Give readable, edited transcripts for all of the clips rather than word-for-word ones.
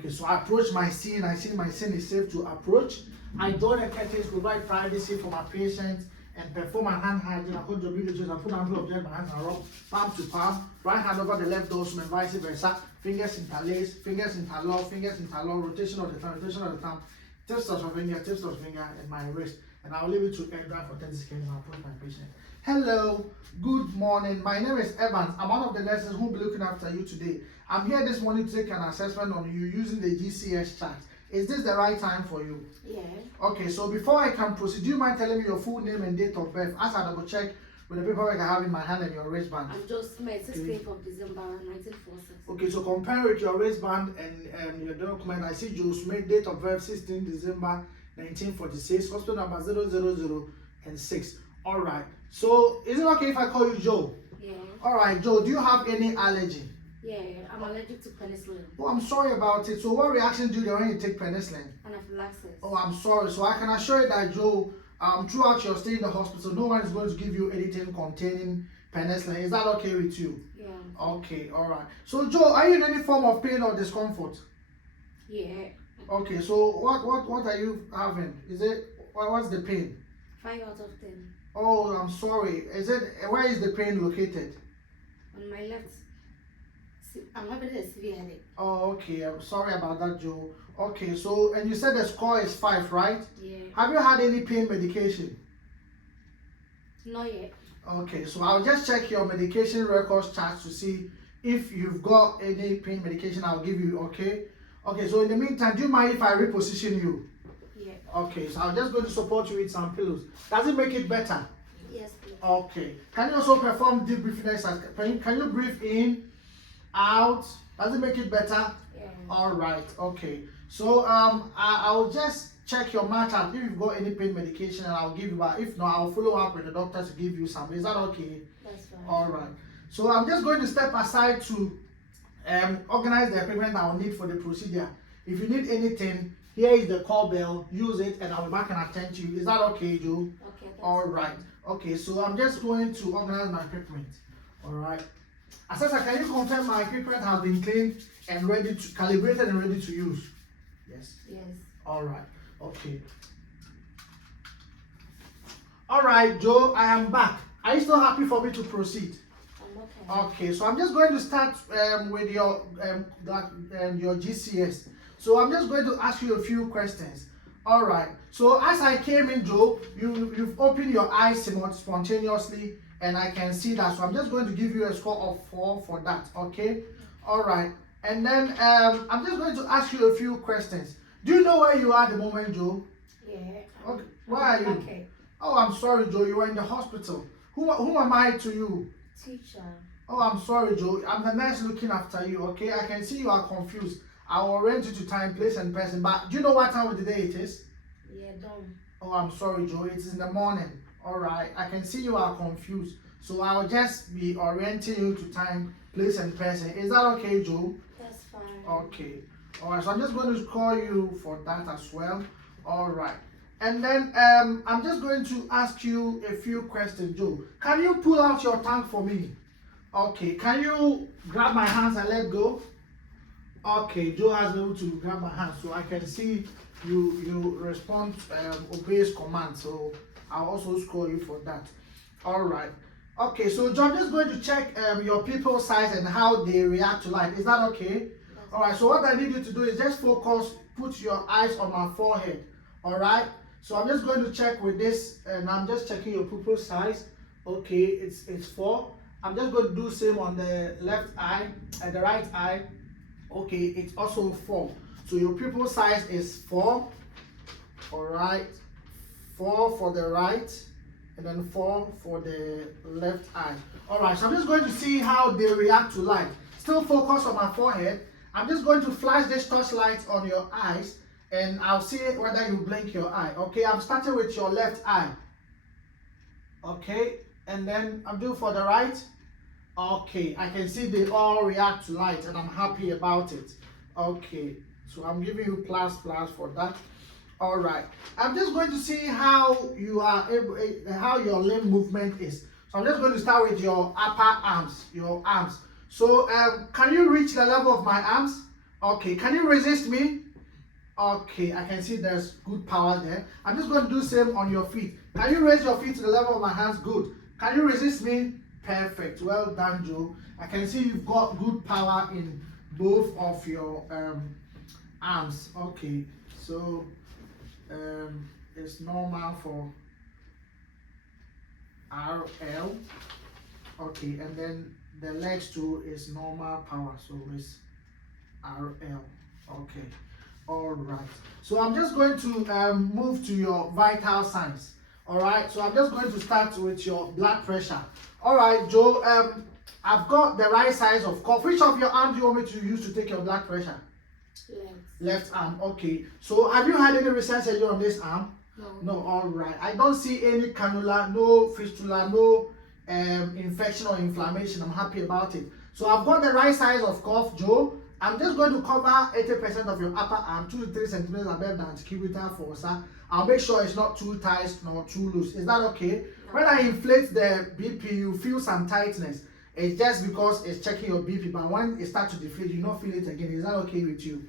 Okay, so I approach my scene. I see my scene is safe to approach. I draw the curtains, provide privacy for my patients, and perform my hand hygiene. I hold the videos, I put on of my hands and rub palm to palm, right hand over the left dorsum and vice versa. Fingers interlace, fingers interlock, rotation of the thumb, tips of finger, and my wrist. And I'll leave it to air dry for 30 seconds and I'll approach my patient. Hello, good morning. My name is Evans. I'm one of the nurses who will be looking after you today. I'm here this morning to take an assessment on you using the GCS chart. Is this the right time for you? Yeah. Okay, so before I can proceed, do you mind telling me your full name and date of birth as I double check with the paperwork I have in my hand and your wristband? I'm just made 16th of December 1946. Okay, so compare with your wristband and your document. I see you made date of birth 16 December 1946, hospital number 000 All right. So is it okay if I call you Joe? Yeah. All right, Joe. Do you have any allergy? Yeah, I'm allergic to penicillin. Oh, I'm sorry about it. So what reaction do you get when you take penicillin? Anaphylaxis. Oh, I'm sorry. So I can assure you that, Joe, throughout your stay in the hospital, no one is going to give you anything containing penicillin. Is that okay with you? Yeah. Okay, all right. So, Joe, are you in any form of pain or discomfort? Yeah. Okay, so what are you having? Is it, what's the pain? 5 out of 10. Oh, I'm sorry. Where is the pain located? On my left. I'm having a severe headache. Oh, okay. I'm sorry about that, Joe. Okay, so, and you said the score is 5, right? Yeah. Have you had any pain medication? Not yet. Okay, so I'll just check your medication records chart to see if you've got any pain medication I'll give you, okay? Okay, so in the meantime, do you mind if I reposition you? Yeah. Okay, so I'm just going to support you with some pillows. Does it make it better? Yes, please. Okay. Can you also perform deep breathing exercise? Can you breathe in, out? Does it make it better? Yeah. All right. Okay. So I'll just check your matchup if you've got any pain medication, and I'll give you. But if not, I'll follow up with the doctor to give you some. Is that okay? That's fine. All right. So I'm just going to step aside to organize the equipment I'll need for the procedure. If you need anything, here is the call bell. Use it, and I'll be back and attend to you. Is that okay, Joe? Okay. All right. Okay. So I'm just going to organize my equipment. All right. Assessor, can you confirm my equipment has been cleaned and ready to calibrated and ready to use? Yes. Yes. All right. Okay. All right, Joe, I am back. Are you still happy for me to proceed? I'm okay. Okay, so I'm just going to start with your GCS. So I'm just going to ask you a few questions. All right. So as I came in, Joe, you've opened your eyes spontaneously, and I can see that. So I'm just going to give you a score of 4 for that. Okay. All right. And then I'm just going to ask you a few questions. Do you know where you are at the moment, Joe? Yeah. Okay. Where are you? Okay. Oh, I'm sorry, Joe. You are in the hospital. Who am I to you? Teacher. Oh, I'm sorry, Joe. I'm the nurse looking after you, okay? I can see you are confused. I will arrange you to time, place, and person. But do you know what time of the day it is? Yeah, done. Oh, I'm sorry, Joe. It is in the morning. All right. I can see you are confused. So I'll just be orienting you to time, place, and person. Is that okay, Joe? That's fine. Okay. All right. So I'm just going to call you for that as well. All right. And then I'm just going to ask you a few questions, Joe. Can you pull out your tongue for me? Okay. Can you grab my hands and let go? Okay. Joe has been able to grab my hands, so I can see you respond, obeys command. So I'll also score you for that. All right. Okay. So Joe, I'm just going to check your pupil size and how they react to light. Is that okay? All right. So what I need you to do is just focus. Put your eyes on my forehead. All right. So I'm just going to check with this, and I'm just checking your pupil size. Okay, it's 4. I'm just going to do same on the left eye and the right eye. Okay, it's also 4. So your pupil size is 4. All right, 4 for the right, and then 4 for the left eye. All right, so I'm just going to see how they react to light. Still focus on my forehead. I'm just going to flash this torchlight on your eyes, and I'll see whether you blink your eye. Okay, I'm starting with your left eye. Okay, and then I'm doing for the right. Okay, I can see they all react to light, and I'm happy about it. Okay, so I'm giving you plus for that. All right, I'm just going to see how you are able, how your limb movement is. So I'm just going to start with your upper arms, your arms. So can you reach the level of my arms? Okay, can you resist me? Okay, I can see there's good power there. I'm just going to do same on your feet. Can you raise your feet to the level of my hands? Good. Can you resist me? Perfect. Well done, Joe. I can see you've got good power in both of your arms. Okay, so it's normal for RL. Okay, and then the legs too is normal power, so it's RL. Okay. All right. So I'm just going to move to your vital signs. All right. So I'm just going to start with your blood pressure. All right, Joe. I've got the right size of cuff. Which of your arms do you want me to use to take your blood pressure? Left. Left arm. Okay. So have you had any recent surgery on this arm? No. No. All right. I don't see any cannula, no fistula, no infection or inflammation. I'm happy about it. So I've got the right size of cuff, Joe. I'm just going to cover 80% of your upper arm, 2 to 3 centimeters above the antecubital fossa. I'll make sure it's not too tight nor too loose. Is that okay? No. When I inflate the BP, you feel some tightness. It's just because it's checking your BP, but when it starts to deflate, you don't feel it again. Is that okay with you?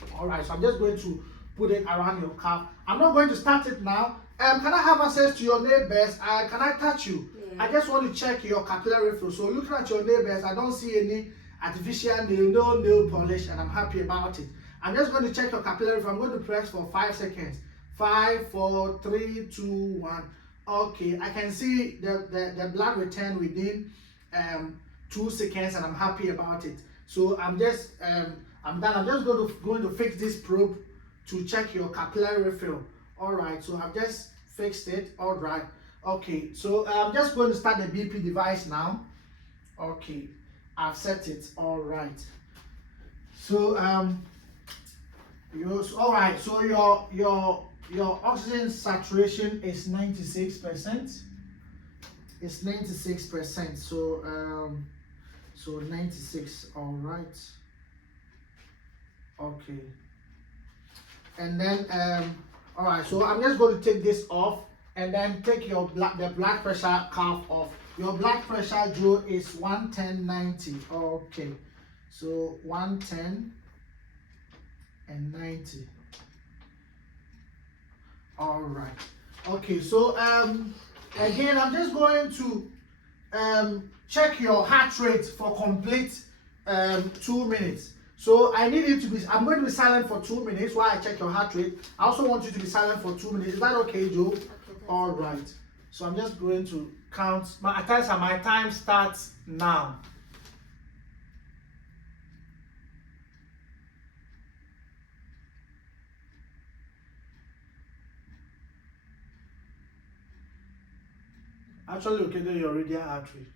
Yes, All right, so I'm just going to put it around your calf. I'm not going to start it now. Can I have access to your neighbors? Can I touch you? Yeah. I just want to check your capillary flow. So looking at your neighbors, I don't see any artificial nail, no nail polish, and I'm happy about it. I'm just going to check your capillary flow. I'm going to press for 5 seconds. 5, 4, 3, 2, 1. Okay, I can see the blood return within 2 seconds, and I'm happy about it. So I'm just I'm done. I'm just going to fix this probe to check your capillary refill. All right, so I've just fixed it. All right. Okay, so I'm just going to start the BP device now. Okay, I've set it. All right. So all right. So your oxygen saturation is 96%. It's 96%. So 96. All right. Okay. And then all right. So I'm just going to take this off and then take the blood pressure cuff off. Your blood pressure, Joe, is 110/90. Okay. So 110 and 90. All right. Okay. So again, I'm just going to check your heart rate for complete 2 minutes. So I need you to be, I'm going to be silent for 2 minutes while I check your heart rate. I also want you to be silent for 2 minutes. Is that okay, Joe? Okay, All right. So I'm just going to count. My time starts now. Actually located your radial artery.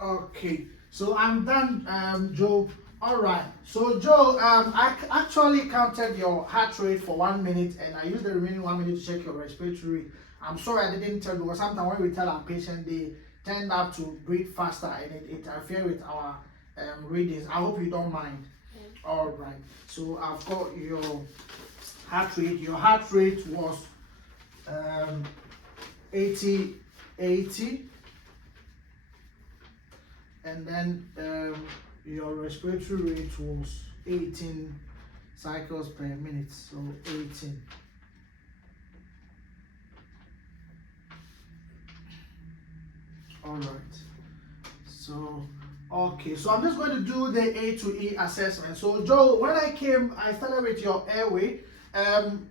Okay, so I'm done, Joe. All right. So Joe, actually counted your heart rate for 1 minute, and I used the remaining 1 minute to check your respiratory rate. I'm sorry I didn't tell you, because sometimes when we tell our patient, they tend up to breathe faster, and it interferes with our readings. I hope you don't mind. Yeah. All right. So I've got your heart rate. Your heart rate was 80, and then your respiratory rate was 18 cycles per minute, so 18. All right. So, okay, so I'm just going to do the A to E assessment. So, Joe, when I came, I started with your airway.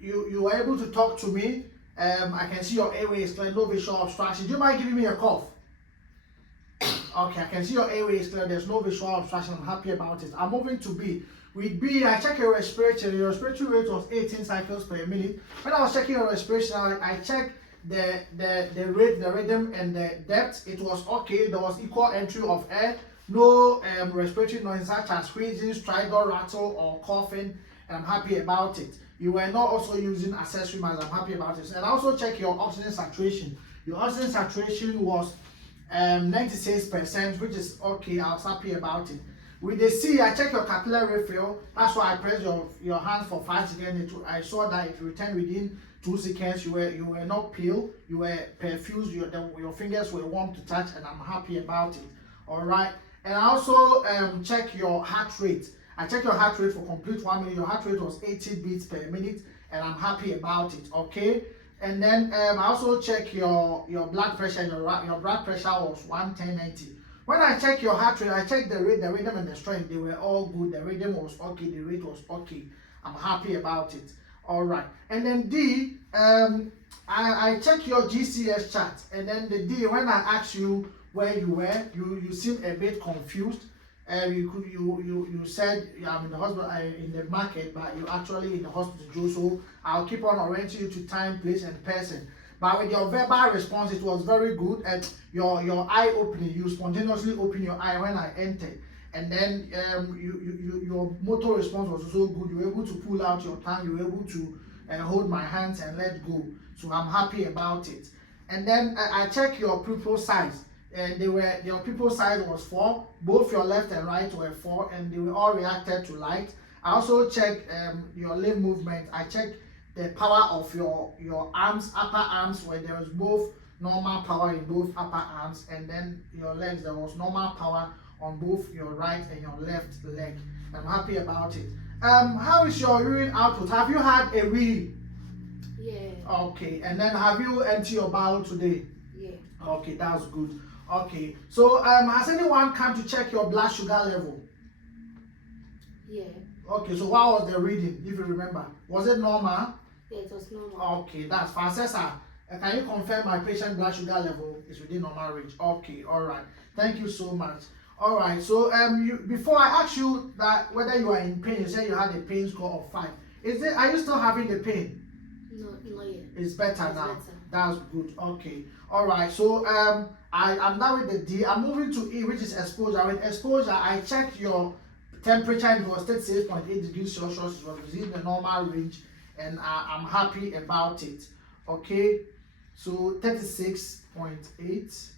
You were able to talk to me. I can see your airway is clear, no visual obstruction. Do you mind giving me a cough? Okay, I can see your airway is clear. There's no visual obstruction. I'm happy about it. I'm moving to B. With B, I check your respiration. Your respiratory rate was 18 cycles per minute. When I was checking your respiration, I checked the rate, the rhythm, and the depth. It was okay. There was equal entry of air. No respiratory noise such as wheezing, stridor, rattle, or coughing. And I'm happy about it. You were not also using accessory masks. I'm happy about it. And I also check your oxygen saturation. Your oxygen saturation was 96%, which is okay. I was happy about it. With the C, I check your capillary refill. That's why I pressed your hands for 5 seconds. I saw that it returned within 2 seconds. You were not pale. You were perfused. Your fingers were warm to touch, and I'm happy about it. All right. And I also check your heart rate. I checked your heart rate for complete 1 minute. Your heart rate was 80 beats per minute, and I'm happy about it. Okay. And then I also check your blood pressure. Your blood pressure was 110/90. When I check your heart rate, I check the rate, the rhythm, and the strength. They were all good. The rhythm was okay. The rate was okay. I'm happy about it. All right. And then D, I check your GCS chart. And then the D, when I ask you where you were, you seem a bit confused. You said I'm in the hospital, in the market, but you're actually in the hospital, Joe. So I'll keep on orienting you to time, place, and person. But with your verbal response, it was very good. And your eye opening, you spontaneously open your eye when I entered. And then your motor response was also good. You were able to pull out your tongue. You were able to hold my hands and let go. So I'm happy about it. And then I check your pupil size. And your pupil size was 4. Both your left and right were 4, and they were all reacted to light. I also checked your limb movement. I checked the power of your arms, upper arms, where there was both normal power in both upper arms, and then your legs, there was normal power on both your right and your left leg. I'm happy about it. How is your urine output? Have you had a wee? Yeah. Okay, and then have you emptied your bowel today? Yeah. Okay, that's good. Okay, so has anyone come to check your blood sugar level? Yeah. Okay, so what was the reading, if you remember? Was it normal? Yeah, it was normal. Okay, that's fine. Sir, can you confirm my patient blood sugar level is within normal range? Okay, all right. Thank you so much. All right, so before I ask you that whether you are in pain, you said you had a pain score of 5. Are you still having the pain? No, not yet. It's better It's now. better. That's good. Okay. All right. So I'm done with the D. I'm moving to E, which is exposure. With exposure, I checked your temperature and it was 36.8 degrees Celsius. It was within the normal range, and I'm happy about it. Okay. So 36.8.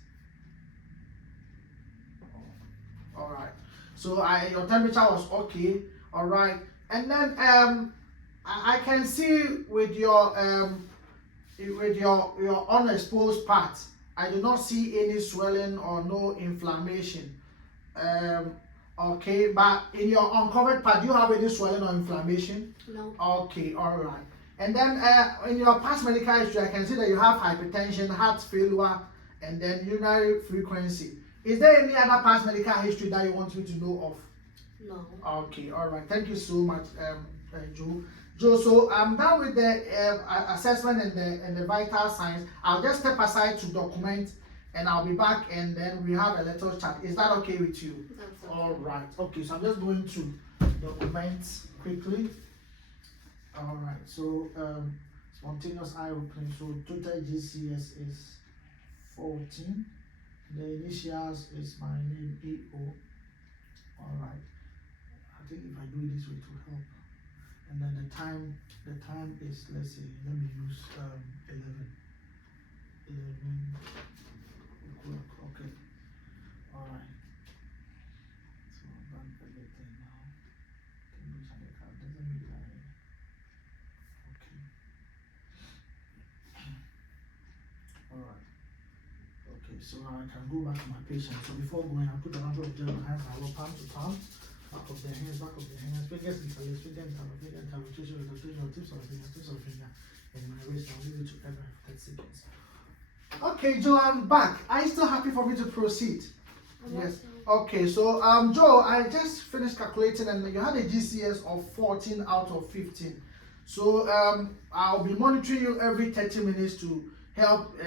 All right. So your temperature was okay. All right. And then I can see with your unexposed part, I do not see any swelling or no inflammation. Okay, but in your uncovered part, do you have any swelling or inflammation? No. Okay, all right. And then in your past medical history, I can see that you have hypertension, heart failure, and then urinary frequency. Is there any other past medical history that you want me to know of? No. Okay, all right. Thank you so much, Joe. Joe, so I'm done with the assessment and the vital signs. I'll just step aside to document, and I'll be back, and then we have a little chat. Is that okay with you? That's okay. All right. Okay, so I'm just going to document quickly. All right. So spontaneous eye opening. So total GCS is 14. The initials is my name EO. All right. I think if I do it this way, it will help. And then the time is, let's see, let me use 11 o'clock. Okay. All right. So I've done everything now. Can you sign the card? Doesn't mean that. Okay. All right. Okay. So now I can go back to my patient. So before going, I put a number of gel on hands. I will palm to palm. Back of their hands, fingers interlaced, finger rotation, tips of the finger, and my wrist. I'll leave it to ever for 30 seconds. Okay, Joe, I'm back. Are you still happy for me to proceed? Yes. Okay, so Joe, I just finished calculating, and you had a GCS of 14 out of 15. So I'll be monitoring you every 30 minutes to help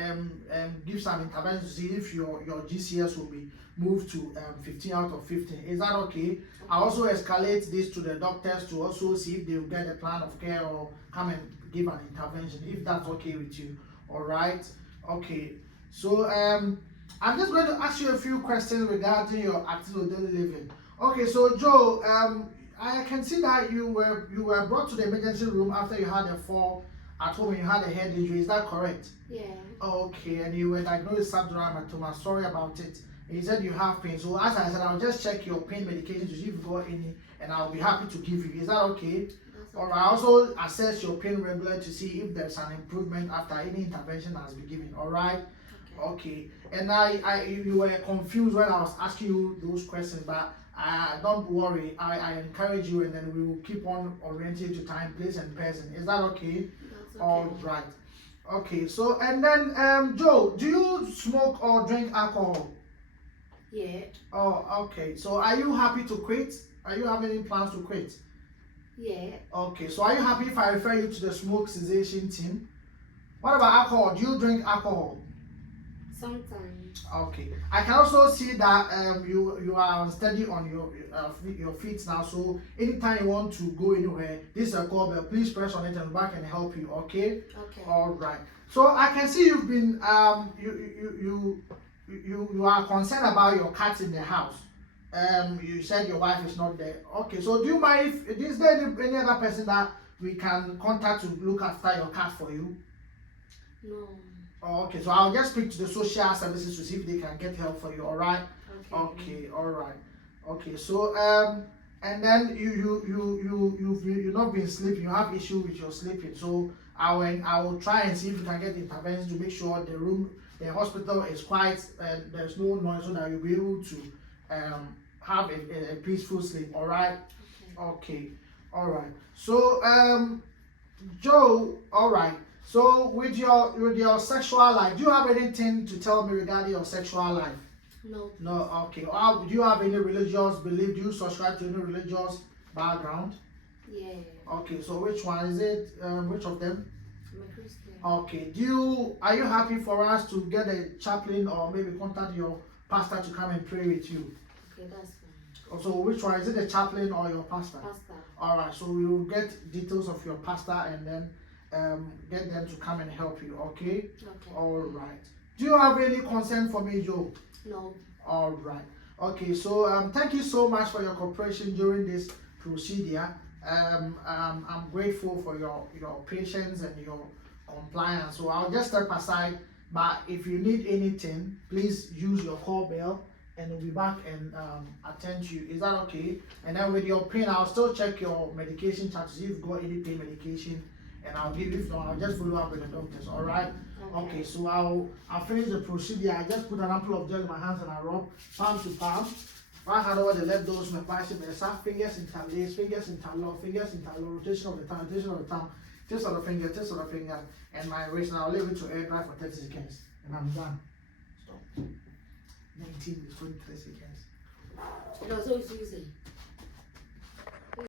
give some intervention to see if your GCS will be moved to 15 out of 15. Is that okay? I also escalate this to the doctors to also see if they will get a plan of care or come and give an intervention, if that's okay with you. All right. Okay. So I'm just going to ask you a few questions regarding your active daily living. Okay. So Joe, I can see that you were brought to the emergency room after you had a fall at home and you had a head injury. Is that correct? Yeah. Okay. And you were diagnosed with subdural haematoma. Sorry about it. You said you have pain. So as I said, I'll just check your pain medication to see if you've got any, and I'll be happy to give you. Is that okay? Or I also assess your pain regularly to see if there's an improvement after any intervention has been given. All right. Okay. And you were confused when I was asking you those questions, but don't worry. I encourage you, and then we will keep on orienting to time, place, and person. Is that okay? That's okay. All right. Okay. So and then Joe, do you smoke or drink alcohol? Yeah. Oh, okay. So are you happy to quit? Are you having any plans to quit? Yeah. Okay. So are you happy if I refer you to the smoke cessation team? What about alcohol? Do you drink alcohol? Sometimes. Okay. I can also see that you are unsteady on your feet now. So anytime you want to go anywhere, this is a call bell. Please press on it and back and help you. Okay. Okay. All right. So I can see you've been you are concerned about your cat in the house. You said your wife is not there. Okay, so do you mind if is there any other person that we can contact to look after your cat for you? No. Oh, okay, so I'll just speak to the social services to see if they can get help for you. All right. Okay. Okay. All right. Okay. So and then you've not been sleeping. You have issue with your sleeping. So I will try and see if you can get intervention to make sure the hospital is quiet and there's no noise, so that you'll be able to have a peaceful sleep. All right. Okay. All right. So Joe. All right. So with your sexual life, do you have anything to tell me regarding your sexual life? No. No. Okay. Do you have any religious belief? Do you subscribe to any religious background? Yeah. Okay. So which one is it? Which of them? I'm a Christian. Okay. Are you happy for us to get a chaplain or maybe contact your pastor to come and pray with you? Okay, that's fine. So which one is it, the chaplain or your pastor? Pastor. All right. So we will get details of your pastor and then get them to come and help you. Okay. Okay. All right. Do you have any concern for me, Joe? No. All right. Okay. So thank you so much for your cooperation during this procedure. I'm grateful for your patience and your compliance. So I'll just step aside. But if you need anything, please use your call bell, and we'll be back and attend to you. Is that okay? And then with your pain, I'll still check your medication chart to see if you've got any pain medication, and I'll give you. If not, I'll just follow up with the doctors. All right. Okay. So I'll finish the procedure. I just put an ample of gel in my hands and I rub palm to palm. Right hand over the left dose, my bicep, fingers interlace, fingers interlock, rotation of the tongue, tips of the finger, and my wrist. Now I'll leave it to air dry for 30 seconds, and I'm done. Stop. 19 is 23 seconds. It was always using.